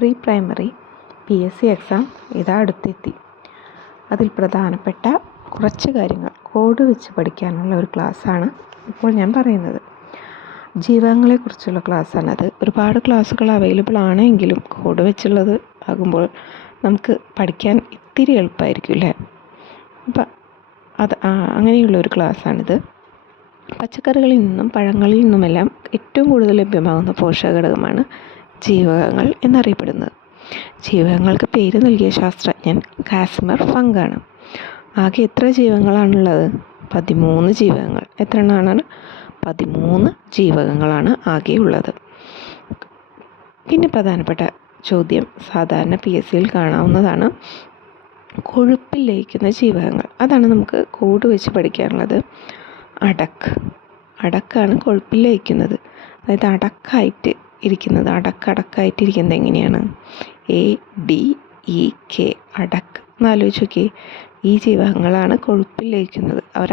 Pre primary PSC exam ഇതാ അടുത്തെത്തി. അതിൽ പ്രധാനപ്പെട്ട കുറച്ച് കാര്യങ്ങൾ കോഡ് വെച്ച് പഠിക്കാനുള്ള ഒരു ക്ലാസ്സാണ് ഇപ്പോൾ ഞാൻ പറയുന്നത്. ജീവകങ്ങളെക്കുറിച്ചുള്ള ക്ലാസ്സാണത്. ഒരുപാട് ക്ലാസ്സുകൾ അവൈലബിൾ ആണെങ്കിലും കോഡ് വെച്ചുള്ളത് ആകുമ്പോൾ നമുക്ക് പഠിക്കാൻ ഇത്തിരി എളുപ്പമായിരിക്കും അല്ലേ. അപ്പം അങ്ങനെയുള്ളൊരു ക്ലാസ്സാണിത്. പച്ചക്കറികളിൽ നിന്നും പഴങ്ങളിൽ നിന്നുമെല്ലാം ഏറ്റവും കൂടുതൽ ലഭ്യമാകുന്ന പോഷകഘടകമാണ് ജീവകങ്ങൾ എന്നറിയപ്പെടുന്നത്. ജീവകങ്ങൾക്ക് പേര് നൽകിയ ശാസ്ത്രജ്ഞൻ കാസിമിർ ഫങ്കാണ്. ആകെ എത്ര ജീവകങ്ങളാണുള്ളത്? 13 ജീവകങ്ങൾ. എത്ര എണ്ണമാണ്? 13 ജീവകങ്ങളാണ് ആകെ ഉള്ളത്. പിന്നെ പ്രധാനപ്പെട്ട ചോദ്യം സാധാരണ PSCയിൽ കാണാവുന്നതാണ്. കൊഴുപ്പിൽ ലയിക്കുന്ന ജീവകങ്ങൾ, അതാണ് നമുക്ക് കോഡ് വെച്ച് പഠിക്കാനുള്ളത്. അടക്കാണ് കൊഴുപ്പിൽ ലയിക്കുന്നത്. അതായത് അടക്കായിട്ട് ഇരിക്കുന്നത് എങ്ങനെയാണ്? ADEK, അടക്ക്. എന്നാലോചിച്ച് നോക്കിയേ, ഈ ജീവകങ്ങളാണ് കൊഴുപ്പിൽ ലയിക്കുന്നത്. അവർ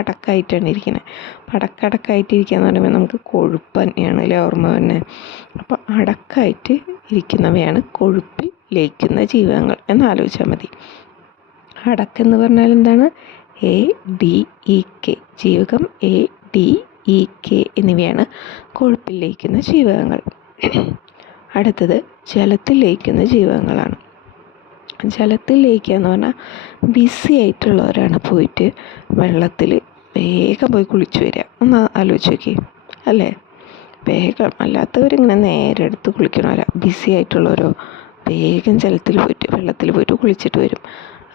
അടക്കായിട്ടാണ് ഇരിക്കുന്നത്. അപ്പം അടക്കായിട്ടിരിക്കുക എന്ന് പറയുമ്പോൾ നമുക്ക് കൊഴുപ്പ് തന്നെയാണ് അല്ലേ ഓർമ്മ തന്നെ. അപ്പോൾ അടക്കായിട്ട് ഇരിക്കുന്നവയാണ് കൊഴുപ്പിൽ ലയിക്കുന്ന ജീവകങ്ങൾ എന്നാലോചിച്ചാൽ മതി. അടക്കെന്ന് പറഞ്ഞാൽ എന്താണ്? ADEK, ജീവകം ADEK എന്നിവയാണ് കൊഴുപ്പിൽ ലയിക്കുന്ന ജീവകങ്ങൾ. അടുത്തത് ജലത്തിൽ ലയിക്കുന്ന ജീവകങ്ങളാണ്. ജലത്തിൽ ലയിക്കുക എന്ന് പറഞ്ഞാൽ ബിസി ആയിട്ടുള്ളവരാണ് പോയിട്ട് വെള്ളത്തിൽ വേഗം പോയി കുളിച്ചു വരിക. ഒന്ന് ആലോചിച്ച് നോക്കി അല്ലേ. വേഗം അല്ലാത്തവരിങ്ങനെ നേരെ എടുത്ത് കുളിക്കണവരാ. ബിസി ആയിട്ടുള്ളവരോ വേഗം വെള്ളത്തിൽ പോയിട്ട് കുളിച്ചിട്ട് വരും.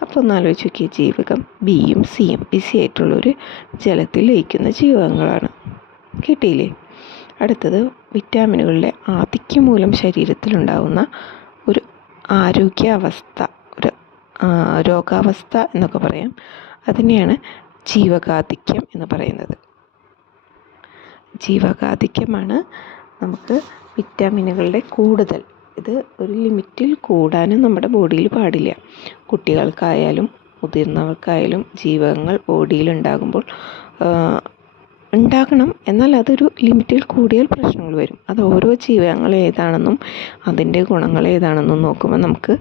അപ്പോൾ ഒന്ന് ആലോചിച്ച് നോക്കി, ജീവകം Bയും Cയും ബിസി ആയിട്ടുള്ളവർ ജലത്തിൽ ലയിക്കുന്ന ജീവകങ്ങളാണ്. കിട്ടിയില്ലേ? അടുത്തത് വിറ്റാമിനുകളുടെ ആധിക്യം മൂലം ശരീരത്തിലുണ്ടാകുന്ന ഒരു ആരോഗ്യാവസ്ഥ, ഒരു രോഗാവസ്ഥ എന്നൊക്കെ പറയാം. അതിനെയാണ് ജീവകാധിക്യം എന്ന് പറയുന്നത്. ജീവകാധിക്യമാണ് നമുക്ക് വിറ്റാമിനുകളുടെ കൂടുതൽ. ഇത് ഒരു ലിമിറ്റിൽ കൂടാനും നമ്മുടെ ബോഡിയിൽ പാടില്ല. കുട്ടികൾക്കായാലും മുതിർന്നവർക്കായാലും ജീവകങ്ങൾ ബോഡിയിൽ ഉണ്ടാകണം. എന്നാൽ അതൊരു ലിമിറ്റിൽ കൂടിയാൽ പ്രശ്നങ്ങൾ വരും. അത് ഓരോ ജീവകങ്ങൾ ഏതാണെന്നും അതിൻ്റെ ഗുണങ്ങൾ ഏതാണെന്നും നോക്കുമ്പോൾ നമുക്ക്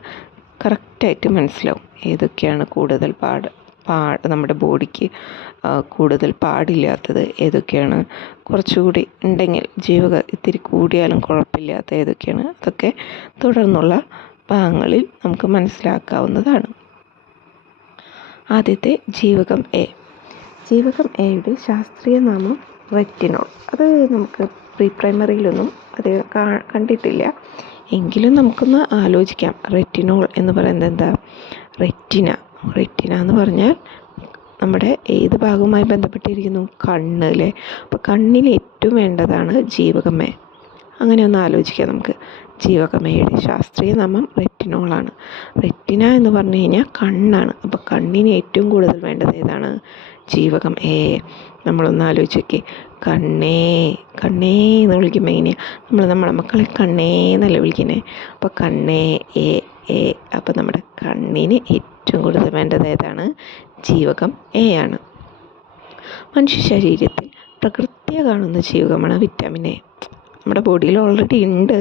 കറക്റ്റായിട്ട് മനസ്സിലാവും ഏതൊക്കെയാണ് കൂടുതൽ നമ്മുടെ ബോഡിക്ക് കൂടുതൽ പാടില്ലാത്തത്, ഏതൊക്കെയാണ് കുറച്ചുകൂടി ഉണ്ടെങ്കിൽ ഇത്തിരി കൂടിയാലും കുഴപ്പമില്ലാത്ത ഏതൊക്കെയാണ്. അതൊക്കെ തുടർന്നുള്ള ഭാഗങ്ങളിൽ നമുക്ക് മനസ്സിലാക്കാവുന്നതാണ്. ആദ്യത്തെ ജീവകം A. ജീവകം എയുടെ ശാസ്ത്രീയ നാമം റെറ്റിനോൾ. അത് നമുക്ക് പ്രീ പ്രൈമറിയിലൊന്നും അത് കണ്ടിട്ടില്ല. എങ്കിലും നമുക്കൊന്ന് ആലോചിക്കാം. റെറ്റിനോൾ എന്ന് പറയുന്നത് എന്താ? റെറ്റിന എന്ന് പറഞ്ഞാൽ നമ്മുടെ ഏത് ഭാഗവുമായി ബന്ധപ്പെട്ടിരിക്കുന്നു? കണ്ണ് അല്ലേ. അപ്പോൾ കണ്ണിന് ഏറ്റവും വേണ്ടതാണ് ജീവകം A. അങ്ങനെ ഒന്ന് ആലോചിക്കാം നമുക്ക്. ജീവകം Aയുടെ ശാസ്ത്രീയ നാമം റെറ്റിനോളാണ്. റെറ്റിന എന്ന് പറഞ്ഞു കഴിഞ്ഞാൽ കണ്ണാണ്. അപ്പോൾ കണ്ണിന് ഏറ്റവും കൂടുതൽ വേണ്ടത് ഏതാണ്? ജീവകം A. നമ്മളൊന്ന് ആലോചിച്ച് നോക്കി. കണ്ണേ എന്ന് വിളിക്കുമ്പോൾ എങ്ങനെയാണ് നമ്മളെ മക്കളെ കണ്ണേ എന്നല്ല വിളിക്കുന്നത്. അപ്പോൾ കണ്ണേ A. അപ്പോൾ നമ്മുടെ കണ്ണിന് ഏറ്റവും കൂടുതൽ വേണ്ടത് ഏതാണ്? ജീവകം A ആണ്. മനുഷ്യ ശരീരത്തിൽ പ്രകൃതിയെ കാണുന്ന ജീവകമാണ് വിറ്റാമിൻ A. നമ്മുടെ ബോഡിയിൽ ഓൾറെഡി ഉണ്ട്.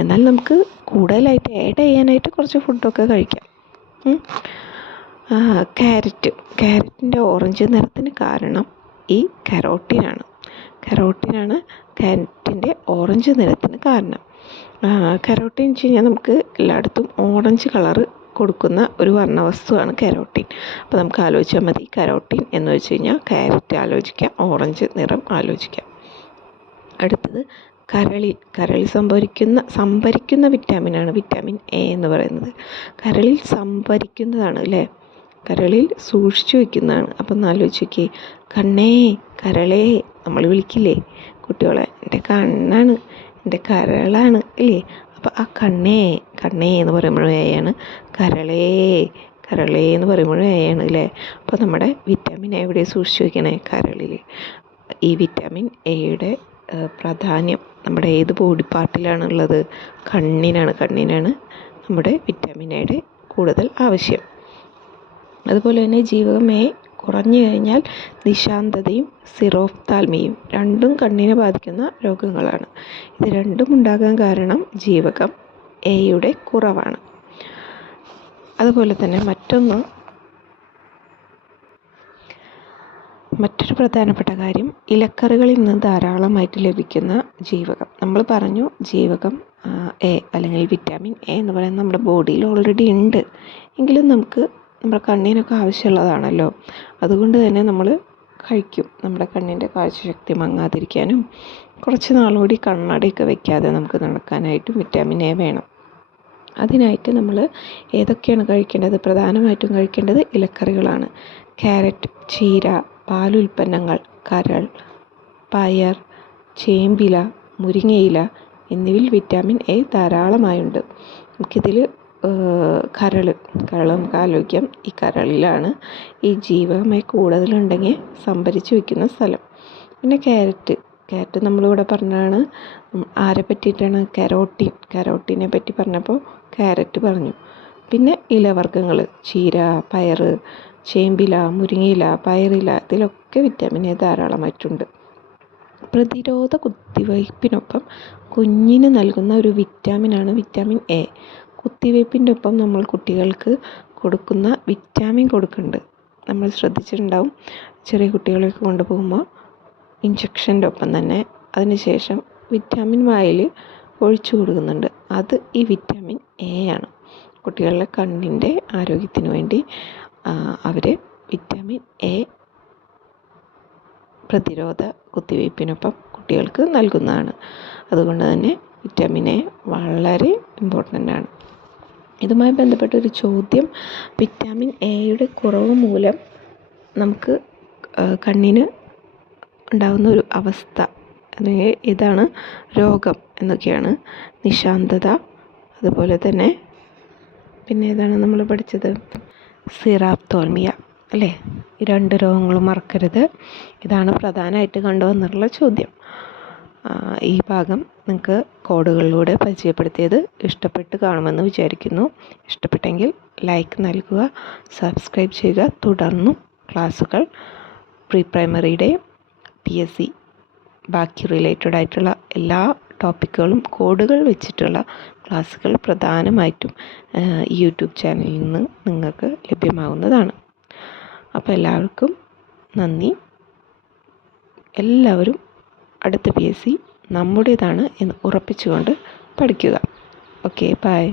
എന്നാൽ നമുക്ക് കൂടുതലായിട്ട് ആഡ് ചെയ്യാനായിട്ട് കുറച്ച് ഫുഡൊക്കെ കഴിക്കാം. ക്യാരറ്റിൻ്റെ ഓറഞ്ച് നിറത്തിന് കാരണം ഈ കരോട്ടീനാണ്. ക്യാരറ്റിൻ്റെ ഓറഞ്ച് നിറത്തിന് കാരണം. കരോട്ടീൻ എന്ന് വെച്ച് കഴിഞ്ഞാൽ നമുക്ക് എല്ലായിടത്തും ഓറഞ്ച് കളറ് കൊടുക്കുന്ന ഒരു വർണ്ണവസ്തുവാണ് കരോട്ടീൻ. അപ്പോൾ നമുക്ക് ആലോചിച്ചാൽ മതി. കരോട്ടീൻ എന്ന് വെച്ച് കഴിഞ്ഞാൽ ക്യാരറ്റ് ആലോചിക്കാം, ഓറഞ്ച് നിറം ആലോചിക്കാം. അടുത്തത് കരളിൽ സംഭരിക്കുന്ന വിറ്റാമിനാണ് വിറ്റാമിൻ A എന്ന് പറയുന്നത്. കരളിൽ സംഭരിക്കുന്നതാണ് അല്ലേ. കരളിൽ സൂക്ഷിച്ചു വയ്ക്കുന്നതാണ്. അപ്പം ഒന്ന് ആലോചിച്ച് നോക്കി. കണ്ണേ കരളേ നമ്മൾ വിളിക്കില്ലേ കുട്ടികളെ? എൻ്റെ കണ്ണാണ്, എൻ്റെ കരളാണ് ഇല്ലേ. അപ്പോൾ ആ കണ്ണേ എന്ന് പറയുമ്പോഴും A ആണ്. കരളേ എന്ന് പറയുമ്പോഴും A ആണ് അല്ലേ. അപ്പോൾ നമ്മുടെ വിറ്റാമിൻ A എവിടെ സൂക്ഷിച്ചു വയ്ക്കണേ? കരളിൽ. ഈ വിറ്റാമിൻ Aയുടെ പ്രാധാന്യം നമ്മുടെ ഏത് ബോഡി പാർട്ടിലാണുള്ളത്? കണ്ണിനാണ് നമ്മുടെ വിറ്റാമിൻ Aയുടെ കൂടുതൽ ആവശ്യം. അതുപോലെ തന്നെ ജീവകം A കുറഞ്ഞു കഴിഞ്ഞാൽ നിശാന്തതയും സിറോഫ്താൽമിയും രണ്ടും കണ്ണിനെ ബാധിക്കുന്ന രോഗങ്ങളാണ്. ഇത് രണ്ടും ഉണ്ടാകാൻ കാരണം ജീവകം എയുടെ കുറവാണ്. അതുപോലെ തന്നെ മറ്റൊരു പ്രധാനപ്പെട്ട കാര്യം, ഇലക്കറികളിൽ നിന്ന് ധാരാളമായിട്ട് ലഭിക്കുന്ന ജീവകം. നമ്മൾ പറഞ്ഞു ജീവകം എ അല്ലെങ്കിൽ വിറ്റാമിൻ എ എന്ന് പറയുന്നത് നമ്മുടെ ബോഡിയിൽ ഓൾറെഡി ഉണ്ട്. എങ്കിലും നമുക്ക് നമ്മുടെ കണ്ണിനൊക്കെ ആവശ്യമുള്ളതാണല്ലോ. അതുകൊണ്ട് തന്നെ നമ്മൾ കഴിക്കും. നമ്മുടെ കണ്ണിൻ്റെ കാഴ്ചശക്തി മങ്ങാതിരിക്കാനും കുറച്ച് നാളുകൂടി കണ്ണടയൊക്കെ വെക്കാതെ നമുക്ക് നടക്കാനായിട്ടും വിറ്റാമിൻ എ വേണം. അതിനായിട്ട് നമ്മൾ ഏതൊക്കെയാണ് കഴിക്കേണ്ടത്? പ്രധാനമായിട്ടും കഴിക്കേണ്ടത് ഇലക്കറികളാണ്. ക്യാരറ്റ്, ചീര, പാലുൽപ്പന്നങ്ങൾ, കരൾ, പയർ, ചേമ്പില, മുരിങ്ങയില എന്നിവയിൽ വിറ്റാമിൻ എ ധാരാളമായുണ്ട്. നമുക്കിതിൽ കരൾ നമുക്ക് ആലോചിക്കാം. ഈ കരളിലാണ് ഈ ജീവകമേ കൂടുതലുണ്ടെങ്കിൽ സംഭരിച്ച് വയ്ക്കുന്ന സ്ഥലം. പിന്നെ ക്യാരറ്റ് നമ്മളിവിടെ പറഞ്ഞതാണ്. ആരെ പറ്റിയിട്ടാണ്? കരോട്ടീനെ പറ്റി പറഞ്ഞപ്പോൾ ക്യാരറ്റ് പറഞ്ഞു. പിന്നെ ഇലവർഗ്ഗങ്ങൾ, ചീര, പയർ, ചേമ്പില, മുരിങ്ങയില, പയറില, ഇതിലൊക്കെ വിറ്റാമിൻ എ ധാരാളമായിട്ടുണ്ട്. പ്രതിരോധ കുത്തിവയ്പ്പിനൊപ്പം കുഞ്ഞിന് നൽകുന്ന ഒരു വിറ്റാമിനാണ് വിറ്റാമിൻ എ. കുത്തിവയ്പ്പിൻ്റെ ഒപ്പം നമ്മൾ കുട്ടികൾക്ക് കൊടുക്കുന്ന വിറ്റാമിൻ കൊടുക്കുന്നുണ്ട്. നമ്മൾ ശ്രദ്ധിച്ചിട്ടുണ്ടാവും, ചെറിയ കുട്ടികളെയൊക്കെ കൊണ്ടുപോകുമ്പോൾ ഇഞ്ചക്ഷൻ്റെ ഒപ്പം തന്നെ അതിനുശേഷം വിറ്റാമിൻ വായിൽ ഒഴിച്ചു കൊടുക്കുന്നുണ്ട്. അത് ഈ വിറ്റാമിൻ എ ആണ്. കുട്ടികളുടെ കണ്ണിൻ്റെ ആരോഗ്യത്തിന് വേണ്ടി അവർ വിറ്റാമിൻ എ പ്രതിരോധ കുത്തിവയ്പ്പിനൊപ്പം കുട്ടികൾക്ക് നൽകുന്നതാണ്. അതുകൊണ്ട് തന്നെ വിറ്റാമിൻ എ വളരെ ഇമ്പോർട്ടൻ്റ് ആണ്. ഇതുമായി ബന്ധപ്പെട്ടൊരു ചോദ്യം, വിറ്റാമിൻ എയുടെ കുറവ് മൂലം നമുക്ക് കണ്ണിന് ഉണ്ടാകുന്ന ഒരു അവസ്ഥ അല്ലെങ്കിൽ ഇതാണ് രോഗം എന്നൊക്കെയാണ്. നിശാന്തത, അതുപോലെ തന്നെ പിന്നെ ഏതാണ് നമ്മൾ പഠിച്ചത്? സിറാപ്തോൽമിയ അല്ലേ? ഈ 2 രോഗങ്ങളും മറക്കരുത്. ഇതാണ് പ്രധാനമായിട്ട് കണ്ടുവന്നിട്ടുള്ള ചോദ്യം. ഈ ഭാഗം നിങ്ങൾക്ക് കോഡുകളിലൂടെ പരിചയപ്പെടുത്തിയത് ഇഷ്ടപ്പെട്ട് കാണുമെന്ന് വിചാരിക്കുന്നു. ഇഷ്ടപ്പെട്ടെങ്കിൽ ലൈക്ക് നൽകുക, സബ്സ്ക്രൈബ് ചെയ്യുക. തുടർന്നും ക്ലാസ്സുകൾ പ്രീ പ്രൈമറിയുടെ PSC ബാക്കി റിലേറ്റഡ് ആയിട്ടുള്ള എല്ലാ ടോപ്പിക്കുകളും കോഡുകൾ വെച്ചിട്ടുള്ള ക്ലാസ്സുകൾ പ്രധാനമായിട്ടും യൂട്യൂബ് ചാനലിൽ നിന്ന് നിങ്ങൾക്ക് ലഭ്യമാകുന്നതാണ്. അപ്പോൾ എല്ലാവർക്കും നന്ദി. എല്ലാവരും അടുത്ത PSC നമ്മുടേതാണ് എന്ന് ഉറപ്പിച്ചുകൊണ്ട് പഠിക്കുക. Okay, by.